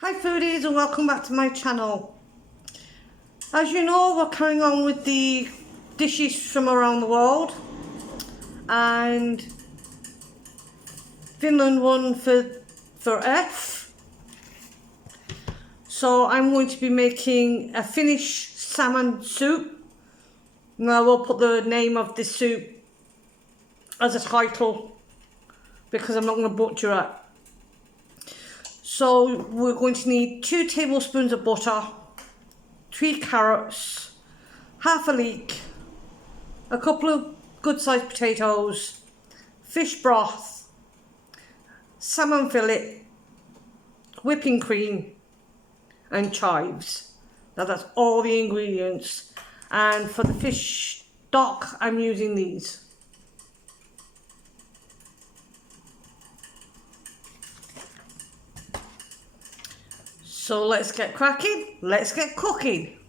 Hi foodies and welcome back to my channel. As you know, we're carrying on with the dishes from around the world, and Finland won for F. So I'm going to be making a Finnish salmon soup. Now I will put the name of this soup as a title because I'm not going to butcher it. So we're going to need 2 tablespoons of butter, 3 carrots, half a leek, a couple of good sized potatoes, fish broth, salmon fillet, whipping cream and chives. Now that's all the ingredients, and for the fish stock I'm using these. So let's get cracking, let's get cooking.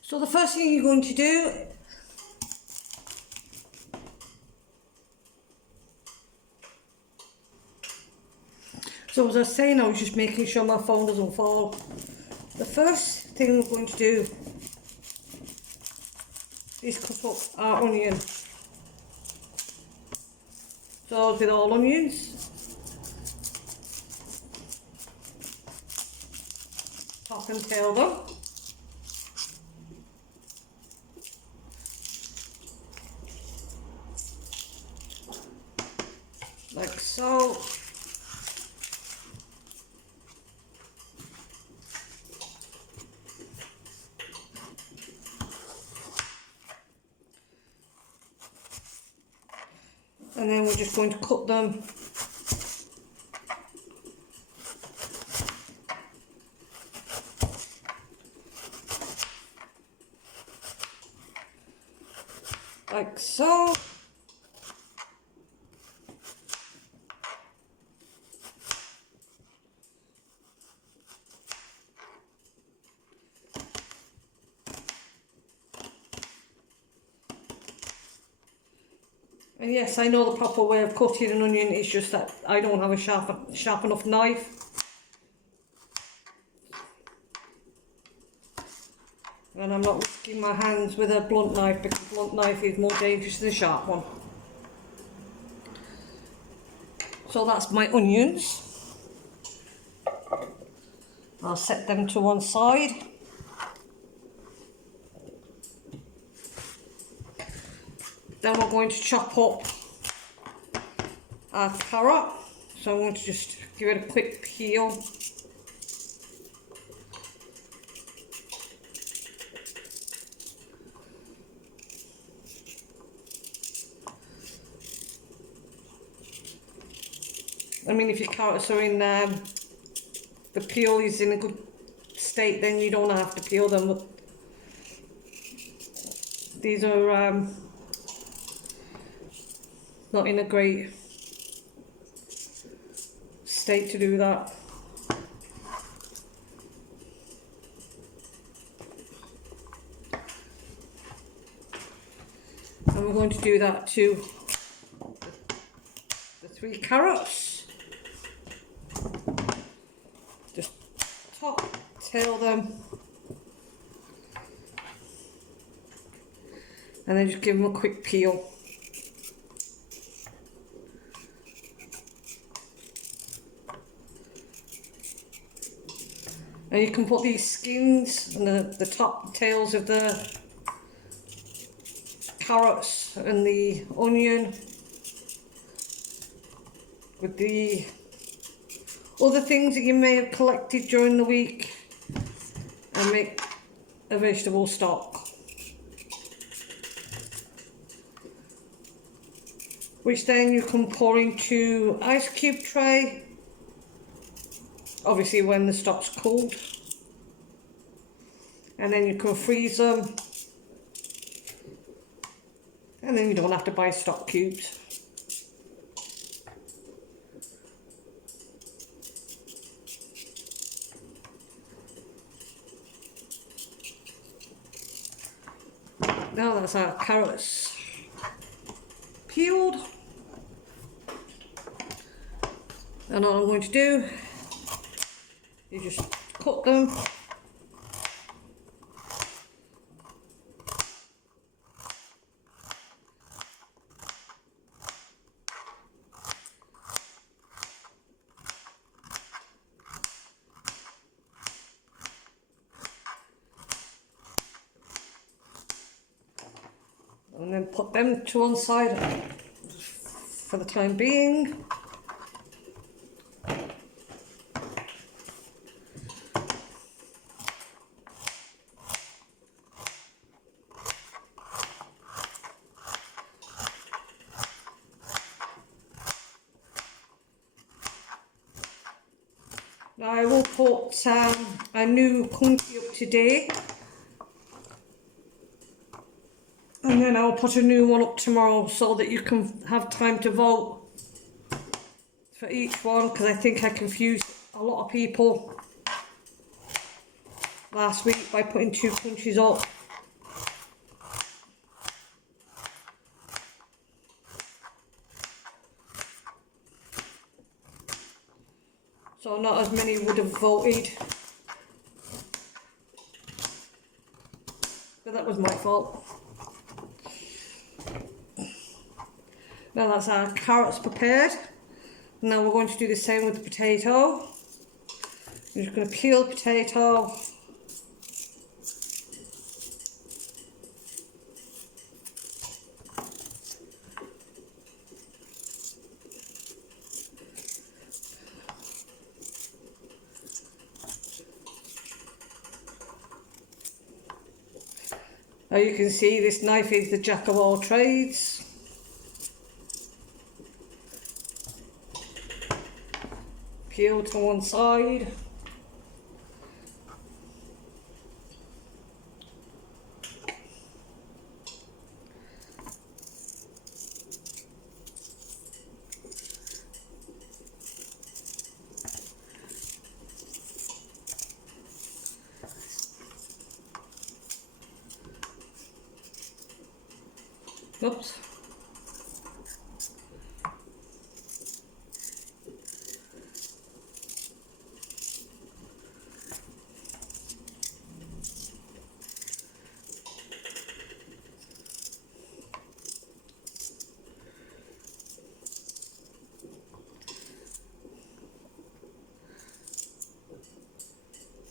So the first thing you're going to do So as I was saying, I was just making sure my phone doesn't fall. The first thing we're going to do is cut up our onion. So with all onions, top and tail them. Like so. And then we're just going to cut them like so. And yes, I know the proper way of cutting an onion, it's just that I don't have a sharp enough knife. And I'm not risking my hands with a blunt knife because a blunt knife is more dangerous than a sharp one. So that's my onions. I'll set them to one side. Then we're going to chop up our carrot. So I'm going to just give it a quick peel. I mean, if your carrots are in, the peel is in a good state, then you don't have to peel them. But these are not in a great state to do that. And we're going to do that to the 3 carrots. Just top, tail them, and then just give them a quick peel. And you can put these skins and the top tails of the carrots and the onion with the other things that you may have collected during the week and make a vegetable stock, which then you can pour into ice cube tray, obviously when the stock's cooled, and then you can freeze them, and then you don't have to buy stock cubes. Now that's our carrots peeled. And all I'm going to do is just cut them. And then put them to one side for the time being. Now I will put a new country up today, and then I'll put a new one up tomorrow so that you can have time to vote for each one, because I think I confused a lot of people last week by putting 2 countries up. So not as many would have voted. But that was my fault. Now that's our carrots prepared. Now we're going to do the same with the potato. I'm just going to peel the potato. Now you can see this knife is the jack of all trades. Peel to one side. Oops.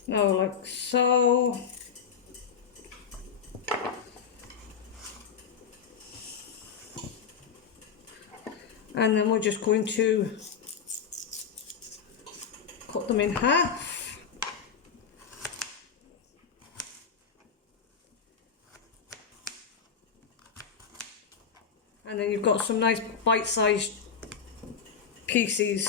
Now like so. And then we're just going to cut them in half. And then you've got some nice bite-sized pieces.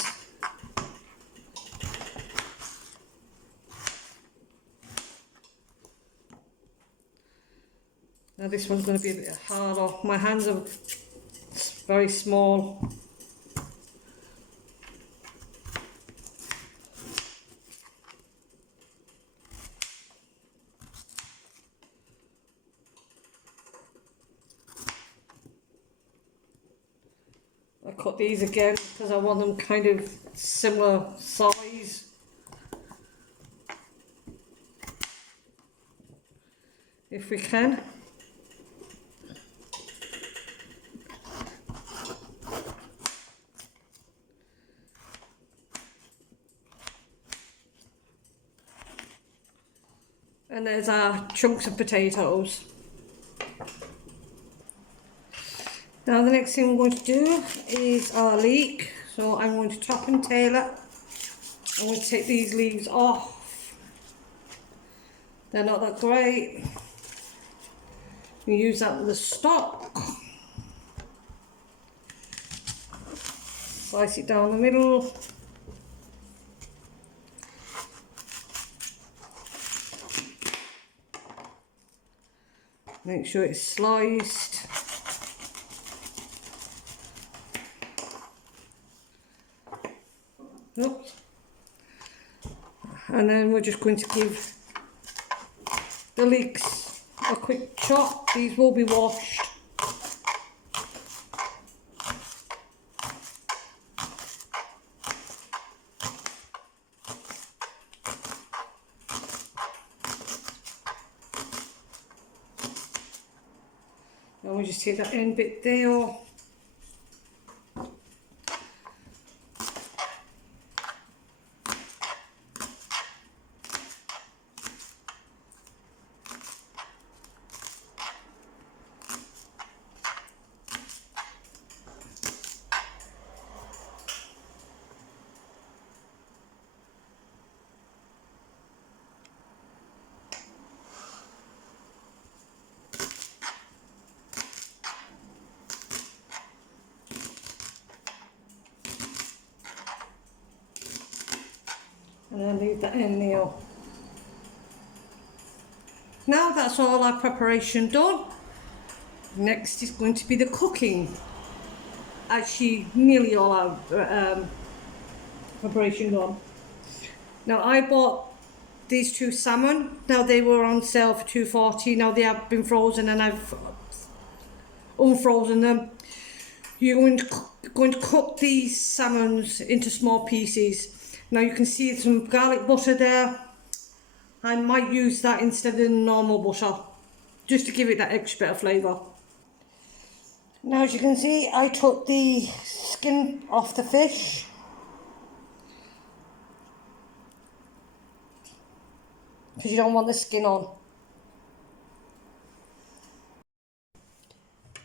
Now this one's going to be a bit harder. My hands are very small. I cut these again because I want them kind of similar size. If we can. And there's our chunks of potatoes. Now the next thing I'm going to do is our leek. So I'm going to top and tail it. I'm going to take these leaves off. They're not that great. You use that with the stock. Slice it down the middle. Make sure it's sliced. Oops. And then we're just going to give the leeks a quick chop. These will be washed. we just take that end bit there. And then leave that in there. Now that's all our preparation done. Next is going to be the cooking. Actually, nearly all our preparation done. Now I bought these 2 salmon. Now they were on sale for $2.40. Now they have been frozen and I've unfrozen them. You're going to cook these salmons into small pieces. Now you can see some garlic butter there. I might use that instead of the normal butter, just to give it that extra bit of flavour. Now as you can see, I took the skin off the fish. Because you don't want the skin on.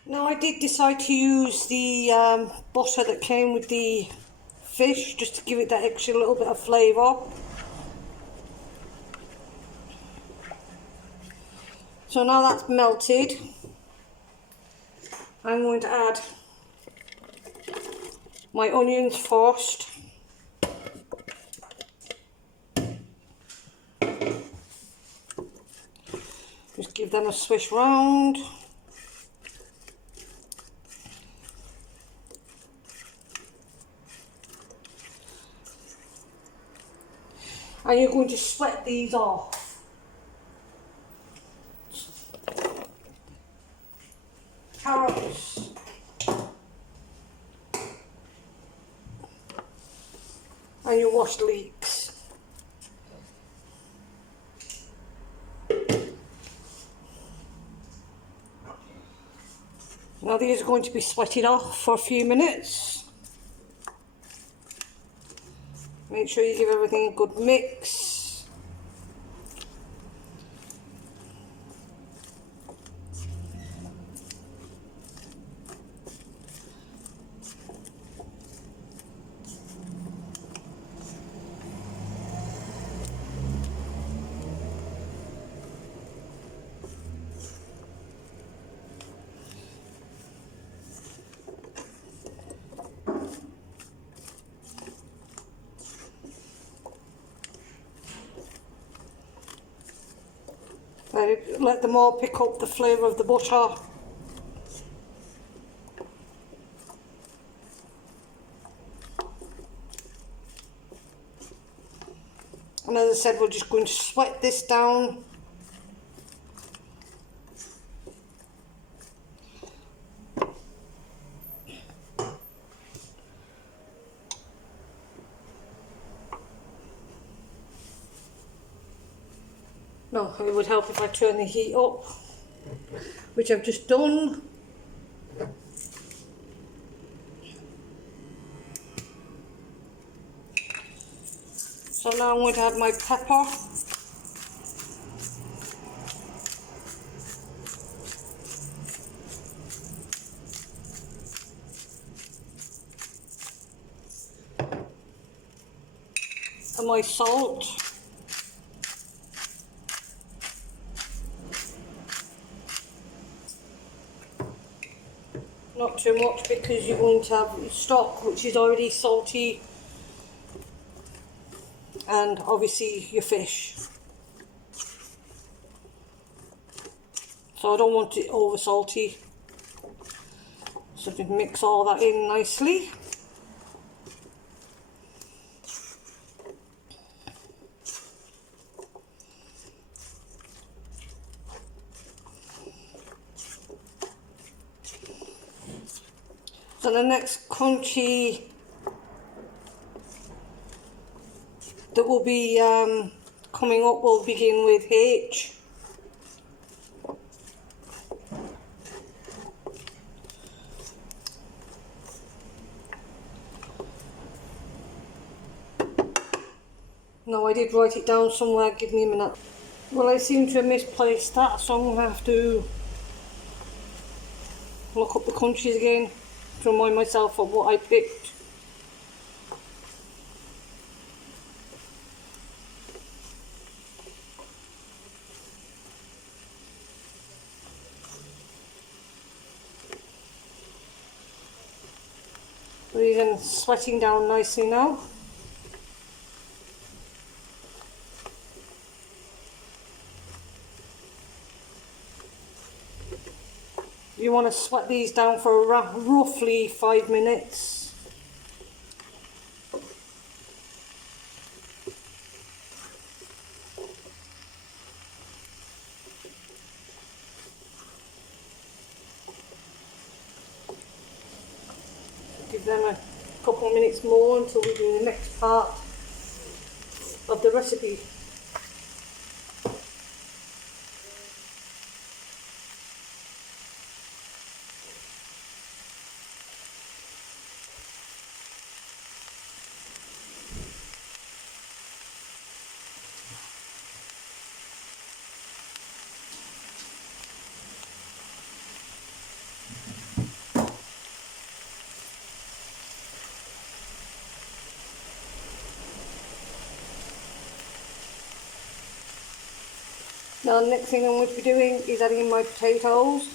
Now I did decide to use the butter that came with the fish, just to give it that extra little bit of flavour. So now that's melted, I'm going to add my onions first. Just give them a swish round. And you're going to sweat these off. Carrots. And your washed leeks. Now these are going to be sweated off for a few minutes. Make sure you give everything a good mix. Let them all pick up the flavour of the butter. And as I said, we're just going to sweat this down. No, it would help if I turn the heat up, which I've just done. So now I'm going to add my pepper. And my salt. Not too much, because you're going to have stock which is already salty, and obviously your fish. So I don't want it over salty. So just mix all that in nicely. So the next crunchy that will be coming up will begin with H. No, I did write it down somewhere, give me a minute. Well, I seem to have misplaced that, so I'm going to have to look up the countries again to remind myself of what I picked. Breathing, sweating down nicely now. You want to sweat these down for roughly 5 minutes. Give them a couple of minutes more until we do the next part of the recipe. Now the next thing I'm going to be doing is adding in my potatoes.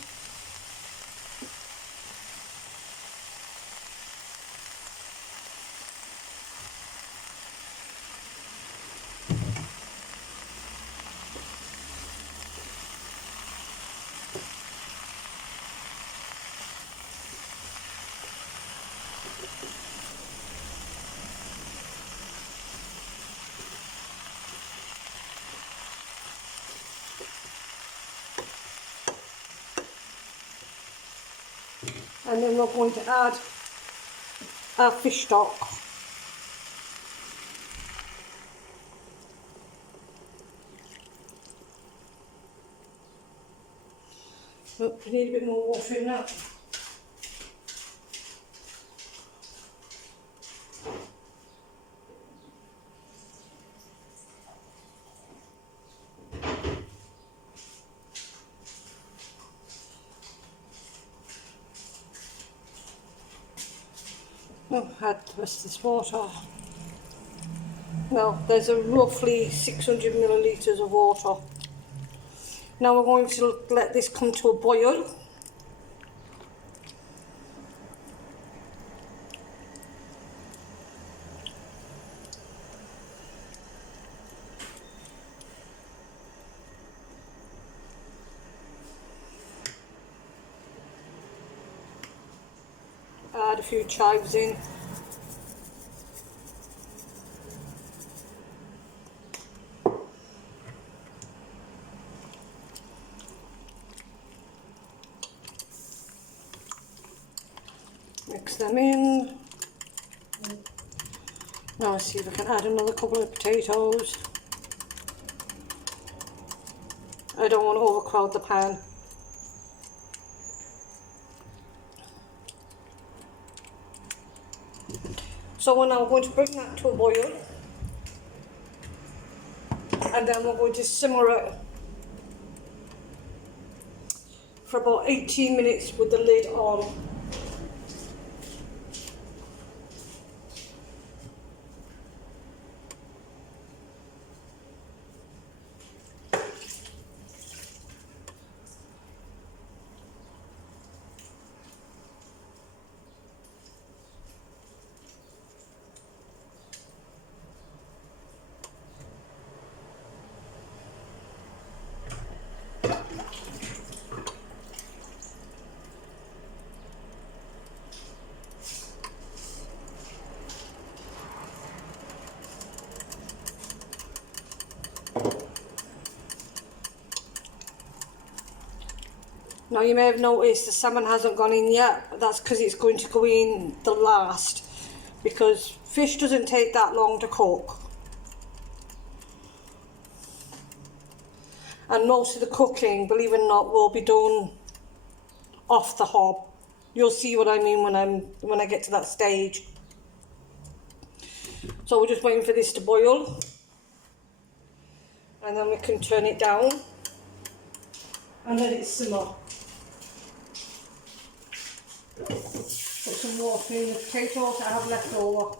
And then we're going to add our fish stock. Oh, we need a bit more water in that. Oh, add the rest of this water. Now there's a roughly 600 millilitres of water. Now we're going to let this come to a boil. Add a few chives in. Mix them in. Now let's see if I can add another couple of potatoes. I don't want to overcrowd the pan. So we're now going to bring that to a boil, and then we're going to simmer it for about 18 minutes with the lid on. Now you may have noticed the salmon hasn't gone in yet, but that's because it's going to go in the last, because fish doesn't take that long to cook. And most of the cooking, believe it or not, will be done off the hob. You'll see what I mean when I get to that stage. So we're just waiting for this to boil. and then we can turn it down and let it simmer. Put some water in the potatoes that I have left over.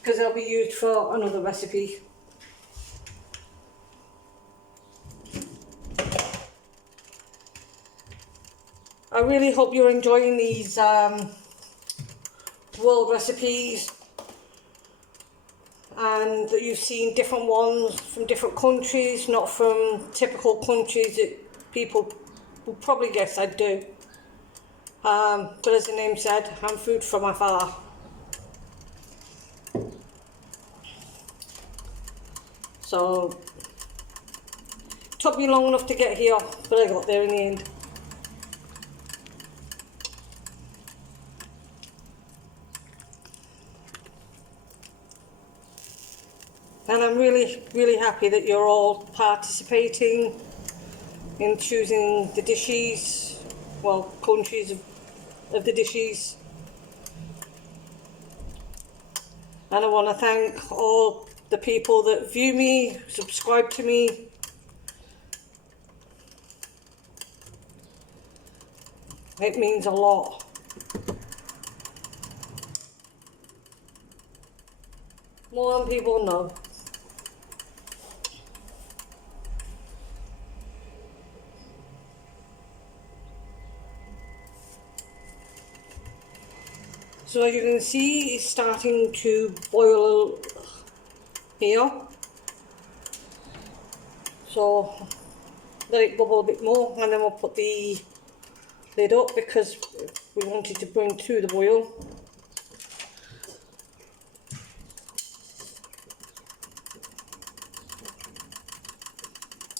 Because they'll be used for another recipe. I really hope you're enjoying these world recipes, and that you've seen different ones from different countries, not from typical countries that people will probably guess I do. But as the name said, I'm food from afar. So, it took me long enough to get here, but I got there in the end. And I'm really happy that you're all participating in choosing the dishes, well, countries of the dishes. And I want to thank all the people that view me, subscribe to me. It means a lot. More than people know. So as you can see, it's starting to boil here. So let it bubble a bit more, and then we'll put the lid up because we want it to bring to the boil.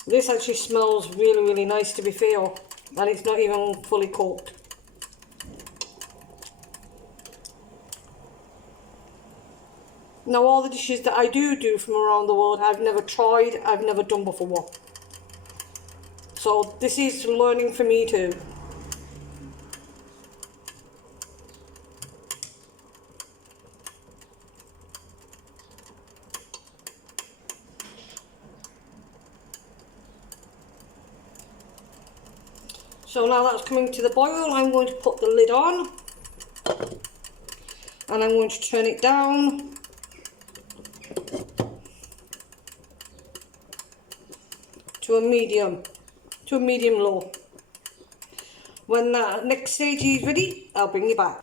This actually smells really nice, to be fair, and it's not even fully cooked. Now, all the dishes that I do from around the world, I've never tried, I've never done before. So this is learning for me too. So now that's coming to the boil, I'm going to put the lid on. And I'm going to turn it down. To a medium low. When that next stage is ready, I'll bring you back.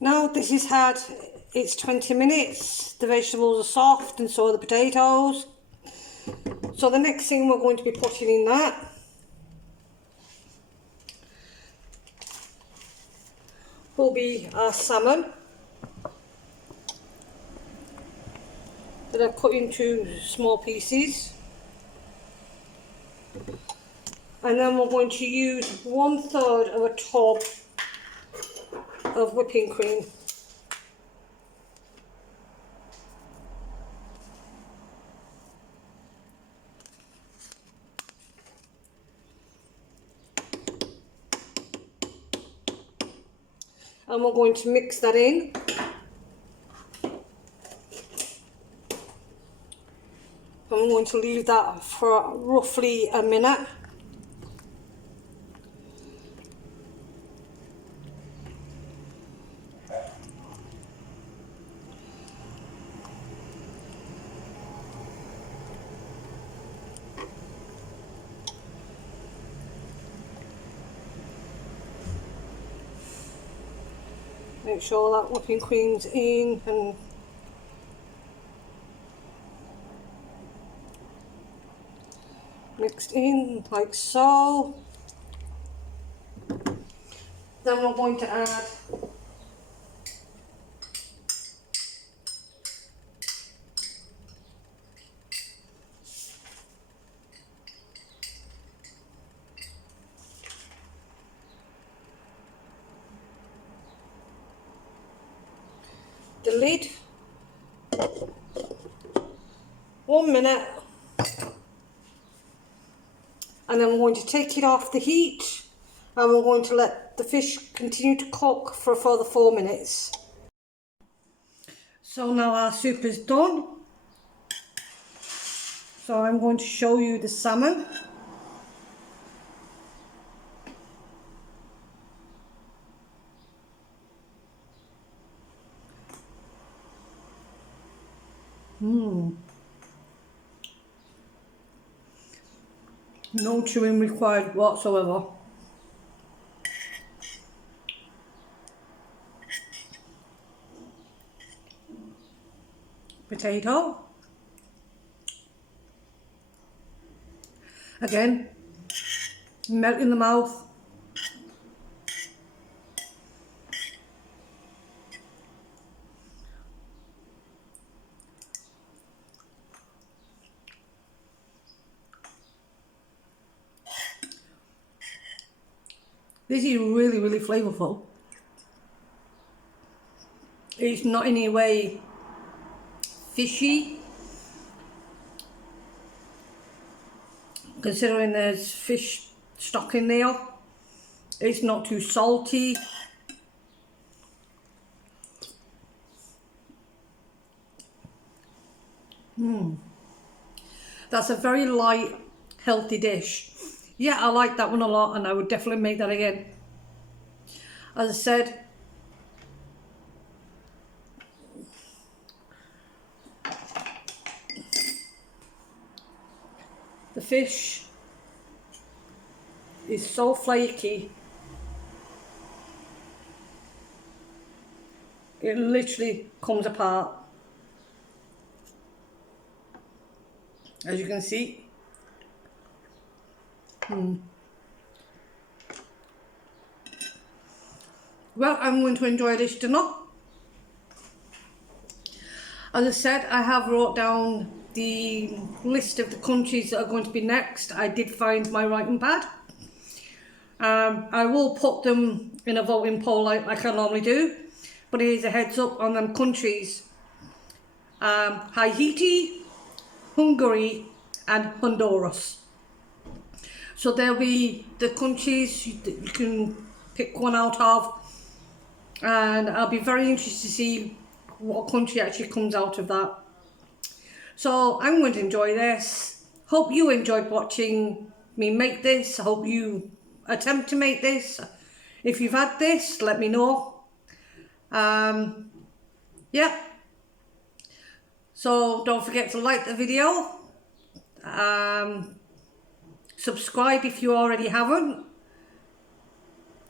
Now this has had its 20 minutes, the vegetables are soft and so are the potatoes. So the next thing we're going to be putting in that will be our salmon that I've cut into small pieces, and then we're going to use 1/3 of a tub of whipping cream. And we're going to mix that in. I'm going to leave that for roughly a minute. Make sure that whipping cream's in and mixed in like so. Then we're going to add the lid. 1 minute. and then we're going to take it off the heat, and we're going to let the fish continue to cook for a further 4 minutes. So now our soup is done. So I'm going to show you the salmon. No chewing required whatsoever. Potato. Again, melt in the mouth. This is really, really flavourful. It's not in any way fishy, considering there's fish stock in there. It's not too salty. That's a very light, healthy dish. Yeah, I like that one a lot, and I would definitely make that again. As I said, the fish is so flaky. It literally comes apart. As you can see. Well, I'm going to enjoy this dinner. As I said, I have wrote down the list of the countries that are going to be next. I did find my writing pad. I will put them in a voting poll like I normally do, but here's a heads up on them countries. Haiti, Hungary and Honduras. So there'll be the countries that you can pick one out of, and I'll be very interested to see what country actually comes out of that. So I'm going to enjoy this. Hope you enjoyed watching me make this. I hope you attempt to make this. If you've had this, let me know. Yeah. So don't forget to like the video. Subscribe if you already haven't.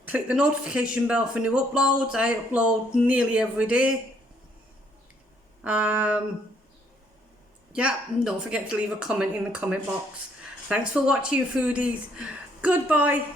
Click the notification bell for new uploads. I upload nearly every day. Yeah, don't forget to leave a comment in the comment box. Thanks for watching, foodies. Goodbye.